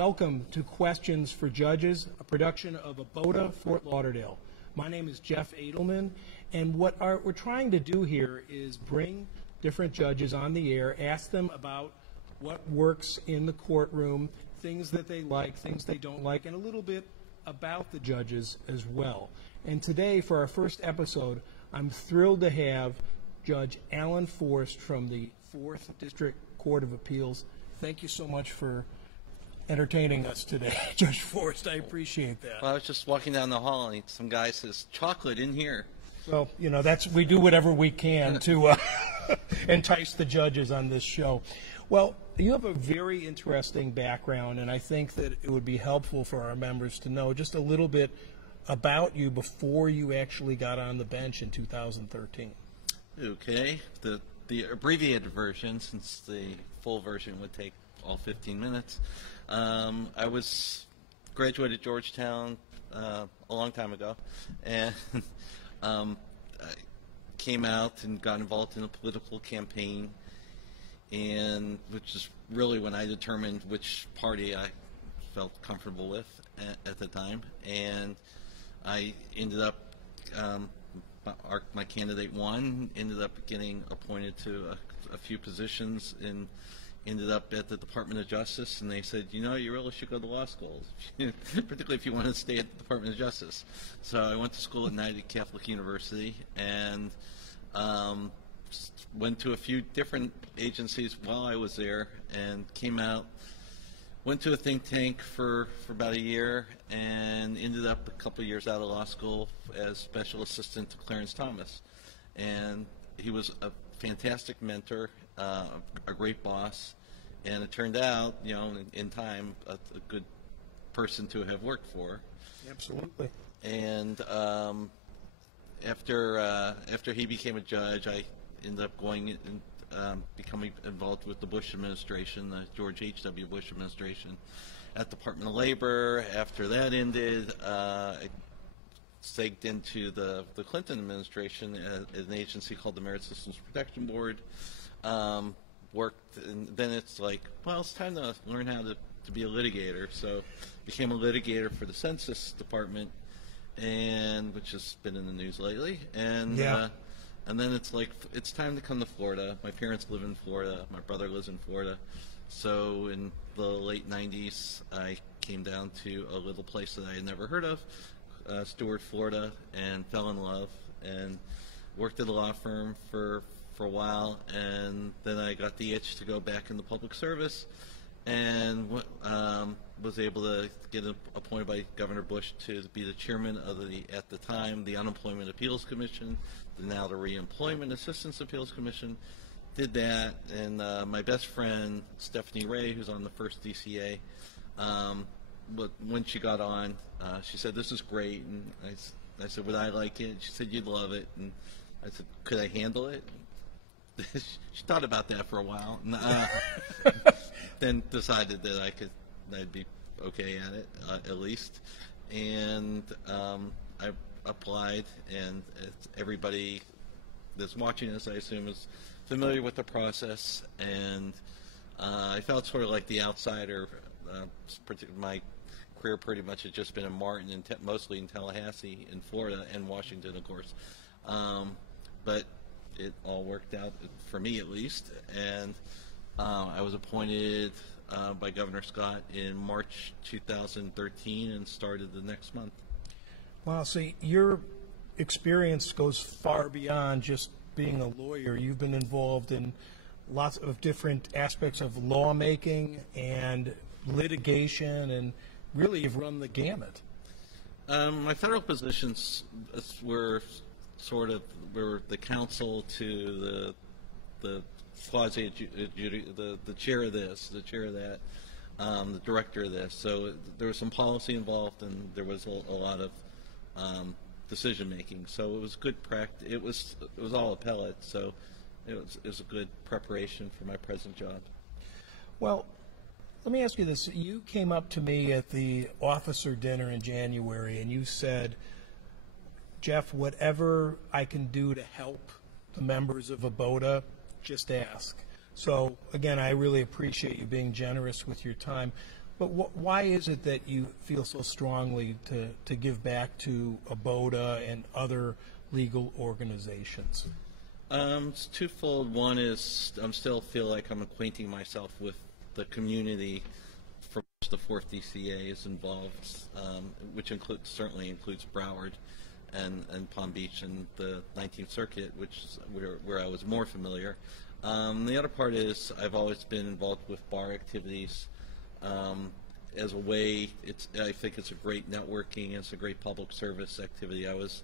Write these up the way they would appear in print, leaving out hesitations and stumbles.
welcome to Questions for Judges, a production of ABOTA, Fort Lauderdale. My name is Jeff Adelman, and what we're trying to do here is bring different judges on the air, ask them about what works in the courtroom, things that they like, things they don't like, and a little bit about the judges as well. And today, for our first episode, I'm thrilled to have Judge Alan Forst from the 4th District Court of Appeals. Thank you so much for entertaining us today, Judge Forst. I appreciate that. Well, I was just walking down the hall and some guy says, "Chocolate in here." Well, you know, we do whatever we can to entice the judges on this show. Well, you have a very interesting background, and I think that it would be helpful for our members to know just a little bit about you before you actually got on the bench in 2013. Okay. The abbreviated version, since the full version would take all 15 minutes. I graduated Georgetown a long time ago, and I came out and got involved in a political campaign, and which is really when I determined which party I felt comfortable with at the time. And I ended up, my candidate won, ended up getting appointed to a few positions, and ended up at the Department of Justice, and they said, you know, you really should go to law school, particularly if you want to stay at the Department of Justice. So I went to school at United Catholic University, and went to a few different agencies while I was there, and came out, went to a think tank for about a year, and ended up a couple of years out of law school as special assistant to Clarence Thomas. And he was a fantastic mentor, a great boss, and it turned out, you know, in time, a good person to have worked for. Absolutely. And after he became a judge, I ended up going and becoming involved with the Bush administration, the George H.W. Bush administration, at the Department of Labor. After that ended, I segged into the Clinton administration at an agency called the Merit Systems Protection Board. Worked, and then it's like, well, it's time to learn how to be a litigator. So became a litigator for the Census Department, and which has been in the news lately. And yeah. And then it's like, it's time to come to Florida. My parents live in Florida. My brother lives in Florida. So in the late 90s, I came down to a little place that I had never heard of, Stuart, Florida, and fell in love, and worked at a law firm for a while, and then I got the itch to go back into public service, and was able to get appointed by Governor Bush to be the chairman of at the time, the Unemployment Appeals Commission, now the Reemployment Assistance Appeals Commission. Did that, and my best friend, Stephanie Ray, who's on the first DCA, but when she got on, she said, "This is great," and I said, "Would I like it?" She said, "You'd love it," and I said, "Could I handle it?" She thought about that for a while, and then decided that I'd be okay at it, at least. And I applied, and everybody that's watching this, I assume, is familiar with the process. And I felt sort of like the outsider. My career pretty much has just been in Martin, and mostly in Tallahassee, in Florida, and Washington, of course. But it all worked out, for me at least, and I was appointed by Governor Scott in March 2013 and started the next month. Wow, so your experience goes far beyond just being a lawyer. You've been involved in lots of different aspects of lawmaking and litigation, and really you've run the gamut. My federal positions were we're the counsel to the quasi the chair of this, the chair of that, the director of this. So there was some policy involved, and there was a lot of decision making. So it was good practice. It was all appellate. So it was a good preparation for my present job. Well, let me ask you this. You came up to me at the officer dinner in January, and you said, "Jeff, whatever I can do to help the members of ABOTA, just ask." So, again, I really appreciate you being generous with your time. But why is it that you feel so strongly to give back to ABOTA and other legal organizations? It's twofold. One is I still feel like I'm acquainting myself with the community from which the 4th DCA is involved, which certainly includes Broward and Palm Beach and the 19th Circuit, which is where I was more familiar. The other part is I've always been involved with bar activities as a way. I think it's a great networking. It's a great public service activity. I was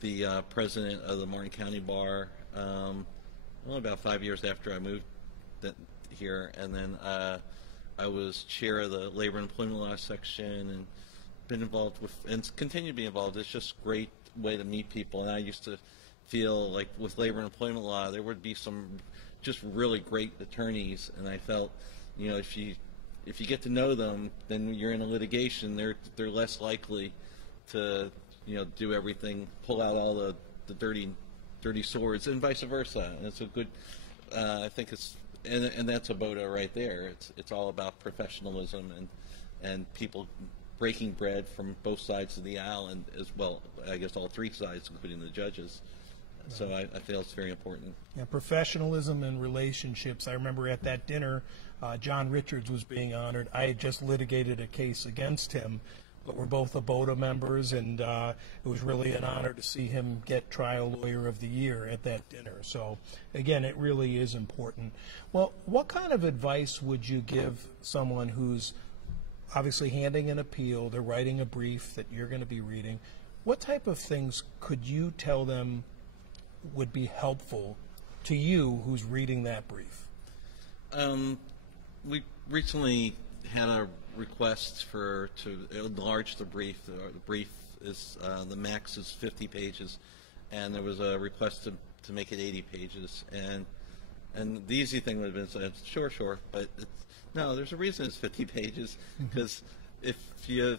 the president of the Martin County Bar only about 5 years after I moved here, and then I was chair of the Labor and Employment Law section, and been involved with and continue to be involved. It's just a great way to meet people, and I used to feel like with Labor and Employment Law there would be some just really great attorneys, and I felt, you know, if you get to know them, then you're in a litigation, they're less likely to, you know, do everything, pull out all the dirty swords, and vice versa. And it's a good, I think it's, and that's ABOTA right there. It's all about professionalism and people breaking bread from both sides of the aisle, and as well, I guess all three sides, including the judges. So I feel it's very important. Yeah, professionalism and relationships. I remember at that dinner, John Richards was being honored. I had just litigated a case against him, but we're both ABOTA members, and it was really an honor to see him get Trial Lawyer of the Year at that dinner. So, again, it really is important. Well, what kind of advice would you give someone who's obviously handing an appeal, they're writing a brief that you're going to be reading? What type of things could you tell them would be helpful to you who's reading that brief? We recently had a request to enlarge the brief. The brief is the max is 50 pages, and there was a request to make it 80 pages. And the easy thing would have been said, sure, but no, there's a reason it's 50 pages, because if you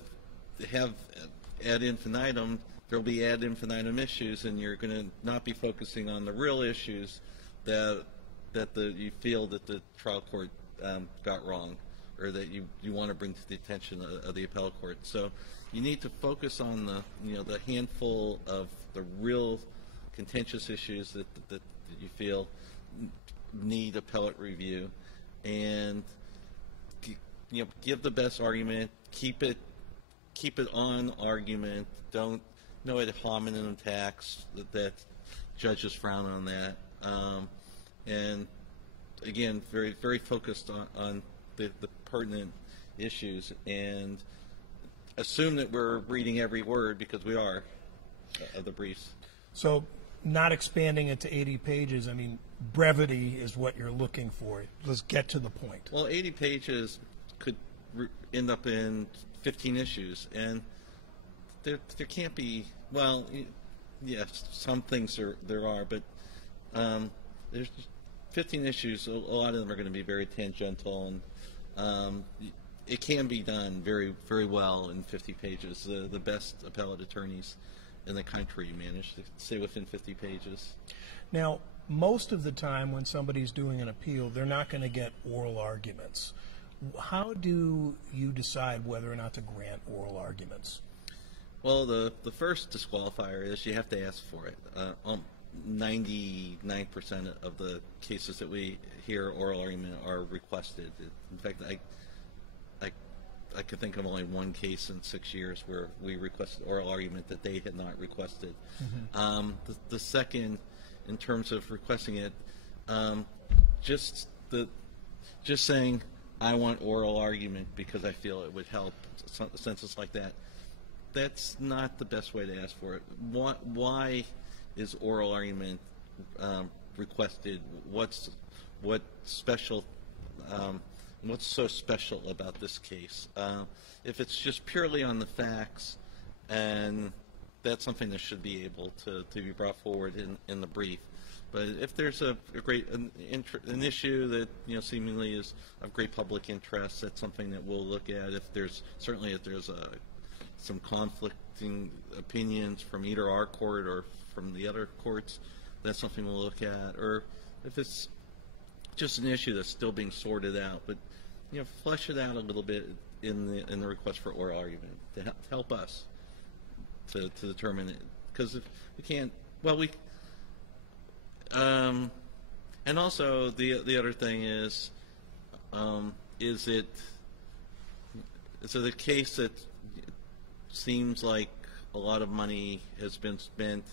have ad infinitum, there'll be ad infinitum issues, and you're going to not be focusing on the real issues that you feel that the trial court got wrong, or that you want to bring to the attention of the appellate court. So you need to focus on the handful of the real contentious issues that you feel need appellate review, and give the best argument. Keep it on argument. Don't. No ad hominem attacks, that judges frown on that. And again, very, very focused on the pertinent issues, and assume that we're reading every word, because we are, of the briefs. So not expanding it to 80 pages, I mean, brevity is what you're looking for. Let's get to the point. Well, 80 pages could end up in 15 issues, and there can't be, well, yes, some things there are, but there's 15 issues. A lot of them are going to be very tangential, and it can be done very, very well in 50 pages. The best appellate attorneys in the country manage to stay within 50 pages. Now, most of the time when somebody's doing an appeal, they're not going to get oral arguments. How do you decide whether or not to grant oral arguments? Well, the first disqualifier is you have to ask for it. 99% of the cases that we hear oral argument are requested. In fact, I could think of only one case in 6 years where we requested oral argument that they had not requested. Mm-hmm. The second, in terms of requesting it, just saying I want oral argument because I feel it would help, a sentence like that, that's not the best way to ask for it. Why is oral argument requested? What's special? What's so special about this case? If it's just purely on the facts, and that's something that should be able to be brought forward in the brief. But if there's an issue that seemingly is of great public interest, that's something that we'll look at. If there's some conflicting opinions from either our court or from the other courts, that's something we'll look at. Or if it's just an issue that's still being sorted out, but flesh it out a little bit. in the request for oral argument to help us to determine it, because if we can't, well, we and also the other thing is it a case that seems like a lot of money has been spent,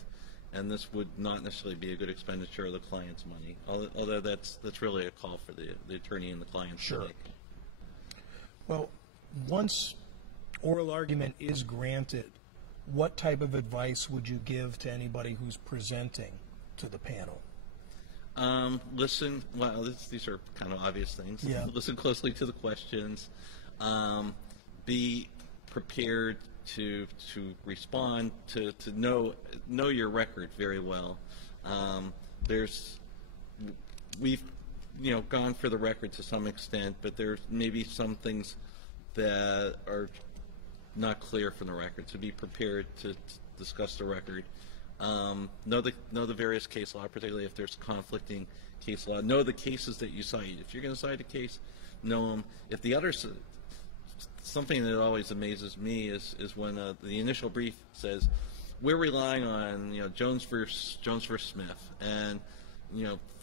and this would not necessarily be a good expenditure of the client's money. Although that's really a call for the attorney and the client to make. Well, once oral argument is granted, what type of advice would you give to anybody who's presenting to the panel? Listen. Well, these are kind of obvious things. Yeah. Listen closely to the questions. Be prepared to respond, to know your record very well. We've gone for the record to some extent, but there's maybe some things that are not clear from the record. So be prepared to discuss the record. Know the various case law, particularly if there's conflicting case law. Know the cases that you cite. If you're going to cite a case, know them. If the others, something that always amazes me is when the initial brief says we're relying on Jones versus Smith, and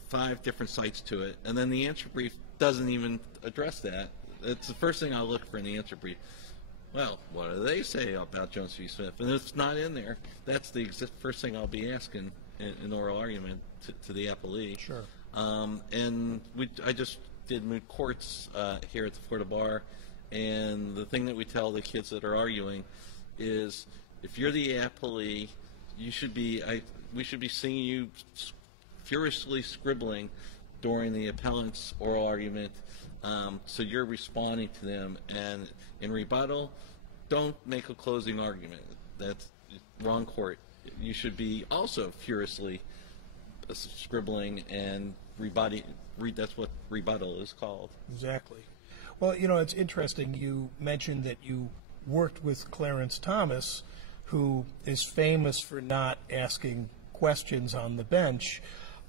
5 different cites to it, and then the answer brief doesn't even address that. It's the first thing I'll look for in the answer brief. Well, what do they say about Jones v. Smith? And if it's not in there, that's the first thing I'll be asking in oral argument to the appellee. Sure. And I just did moot courts here at the Florida Bar, and the thing that we tell the kids that are arguing is, if you're the appellee, we should be seeing you furiously scribbling during the appellant's oral argument. So you're responding to them, and in rebuttal, don't make a closing argument. That's wrong court. You should be also furiously scribbling and rebutting. That's what rebuttal is called. Exactly. Well, it's interesting. You mentioned that you worked with Clarence Thomas, who is famous for not asking questions on the bench,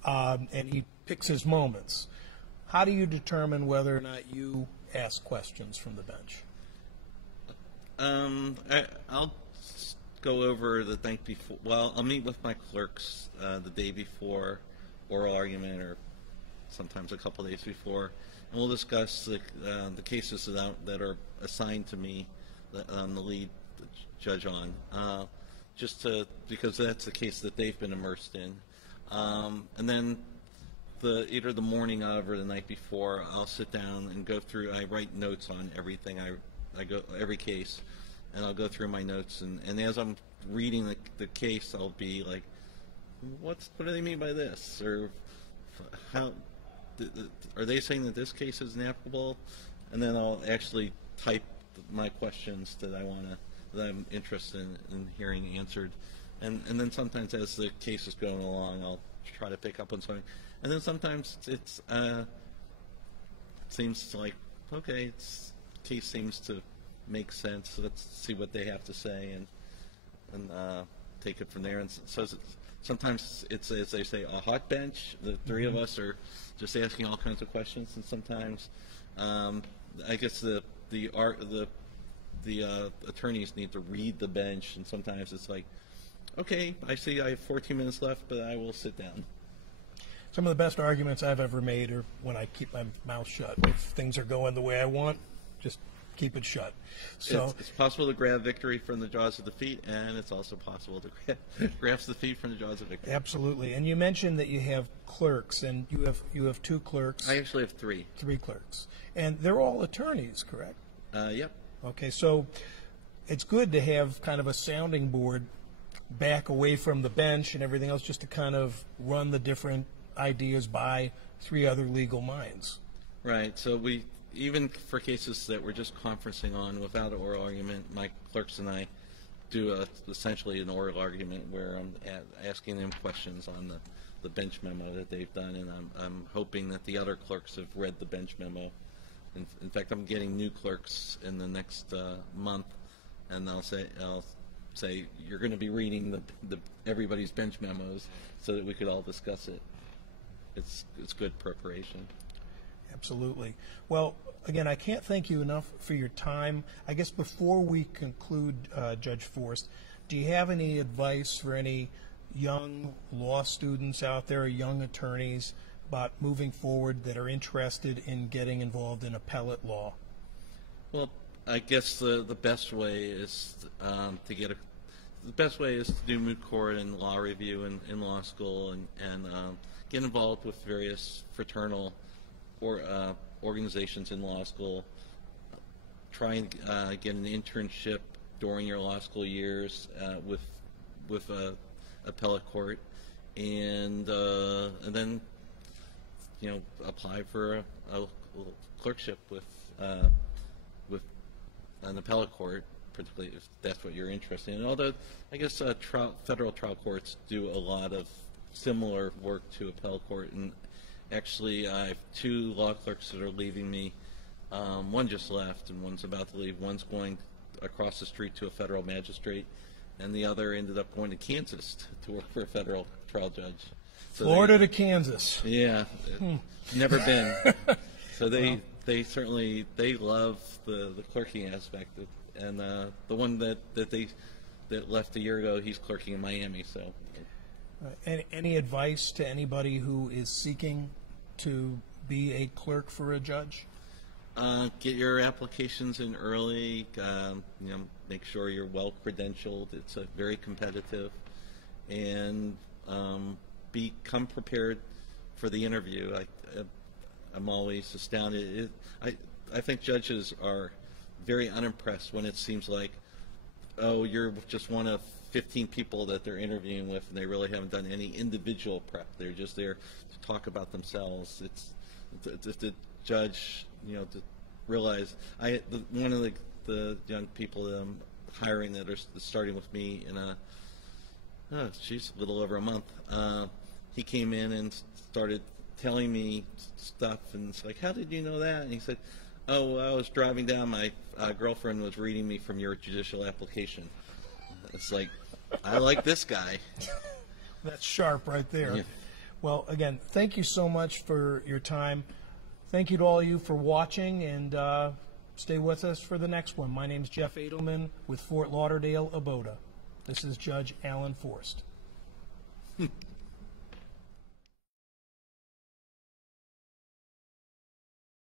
and he picks his moments. How do you determine whether or not you ask questions from the bench? I'll go over the night before. Well, I'll meet with my clerks the day before oral argument, or sometimes a couple days before, and we'll discuss the cases that are assigned to me, the lead judge on, because that's the case that they've been immersed in, and then either the morning of or the night before, I'll sit down and go through. I write notes on everything. I go every case, and I'll go through my notes. And as I'm reading the case, I'll be like, what do they mean by this? Or how are they saying that this case is inapplicable? And then I'll actually type my questions that I'm interested in hearing answered. And then sometimes as the case is going along, I'll try to pick up on something. And then sometimes it seems like, okay, case seems to make sense. So let's see what they have to say and take it from there. And so sometimes it's, as they say, a hot bench. The 3 of us are just asking all kinds of questions, and sometimes I guess the attorneys need to read the bench, and sometimes it's like, okay, I see I have 14 minutes left, but I will sit down. Some of the best arguments I've ever made are when I keep my mouth shut. If things are going the way I want, just keep it shut. So it's possible to grab victory from the jaws of defeat, and it's also possible to grasp defeat from the jaws of victory. Absolutely. And you mentioned that you have clerks, and you have 2 clerks. I actually have 3. 3 clerks, and they're all attorneys, correct? Yep. Okay, so it's good to have kind of a sounding board back away from the bench and everything else, just to kind of run the different ideas by 3 other legal minds. Right. So even for cases that we're just conferencing on without an oral argument, my clerks and I do essentially an oral argument where I'm asking them questions on the bench memo that they've done, and I'm hoping that the other clerks have read the bench memo. In fact, I'm getting new clerks in the next month, and I'll say you're going to be reading everybody's bench memos so that we could all discuss it. It's good preparation. Absolutely. Well, again, I can't thank you enough for your time. I guess before we conclude, Judge Forst, do you have any advice for any young law students out there, young attorneys, about moving forward that are interested in getting involved in appellate law? Well, I guess the best way is the best way is to do moot court and law review in law school, and get involved with various fraternal organizations in law school. Try and get an internship during your law school years with appellate court, and then apply for a clerkship with an appellate court, particularly if that's what you're interested in. Although I guess federal trial courts do a lot of similar work to appellate court, and actually I have 2 law clerks that are leaving me. One just left, and one's about to leave. One's going across the street to a federal magistrate, and the other ended up going to Kansas to work for a federal trial judge. So Florida to Kansas. Yeah, never been. So they certainly love the clerking aspect, and the one that left a year ago, he's clerking in Miami. So, any advice to anybody who is seeking to be a clerk for a judge? Get your applications in early. Make sure you're well credentialed. It's very competitive, and become prepared for the interview. I'm always astounded. I think judges are very unimpressed when it seems like, oh, you're just one of 15 people that they're interviewing with, and they really haven't done any individual prep. They're just there to talk about themselves. It's the judge, to realize. One of the young people that I'm hiring that are starting with me in a little over a month. He came in and started telling me stuff, and it's like, how did you know that? And he said, oh, I was driving down, my girlfriend was reading me from your judicial application. It's like, I like this guy. That's sharp right there. Yeah. Well, again, thank you so much for your time. Thank you to all of you for watching, and stay with us for the next one. My name's Jeff Adelman with Fort Lauderdale, ABOTA. This is Judge Alan Forst.